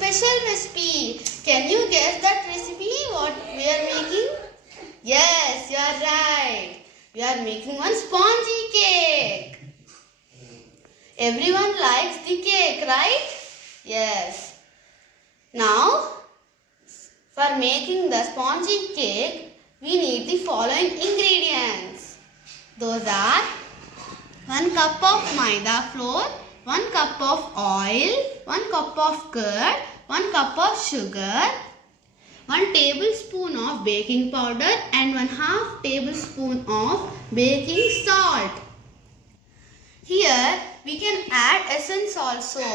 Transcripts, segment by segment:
special recipe. Can you guess that recipe? What we are making? Yes, you are right. We are making one spongy cake. Everyone likes the cake, right? Yes. Now, for making the spongy cake, we need the following ingredients. Those are 1 cup of maida flour, 1 cup of oil, 1 cup of curd, 1 cup of sugar, 1 tablespoon of baking powder and 1/2 tablespoon of baking salt. Here we can add essence also.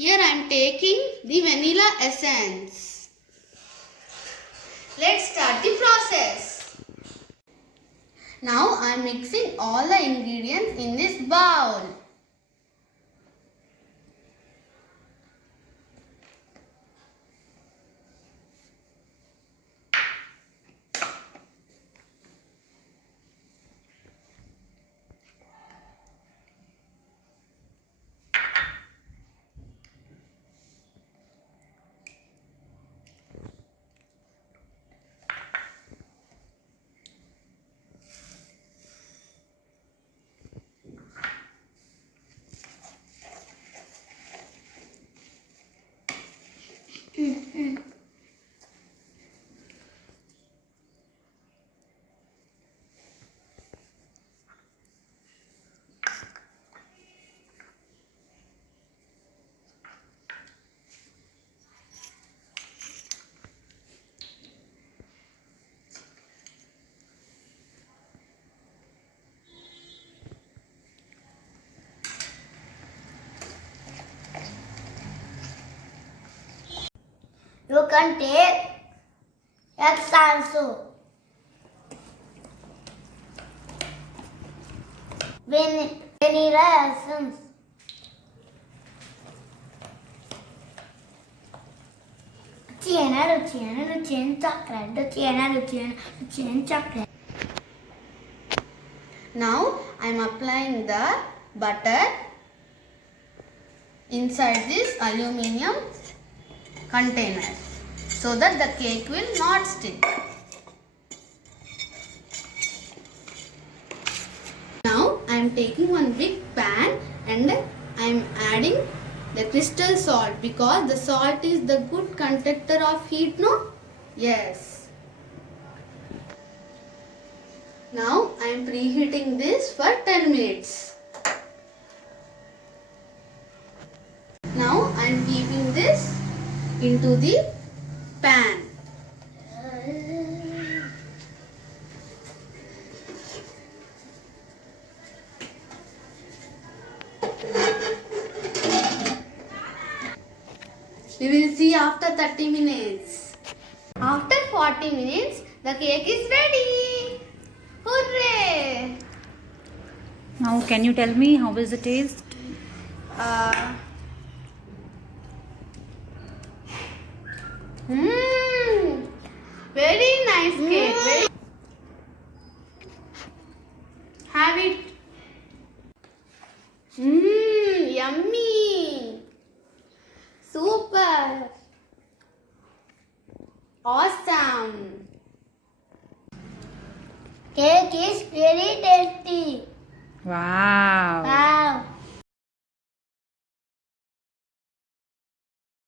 Here I am taking the vanilla essence. Let's start the process. Now I am mixing all the ingredients in this bowl. You can take eggs also. Vanilla essence. Chocolate. Now I am applying the butter inside this aluminium container so that the cake will not stick. Now I am taking one big pan and I am adding the crystal salt because the salt is the good conductor of heat, no? Yes. Now I am preheating this for 10 minutes. Now I am keeping this into the pan. We will see after 30 minutes. After 40 minutes, the cake is ready. Hooray! Now, can you tell me how is the taste? Very nice cake. Have it. Yummy. Super. Awesome. Cake is very tasty. Wow. Wow.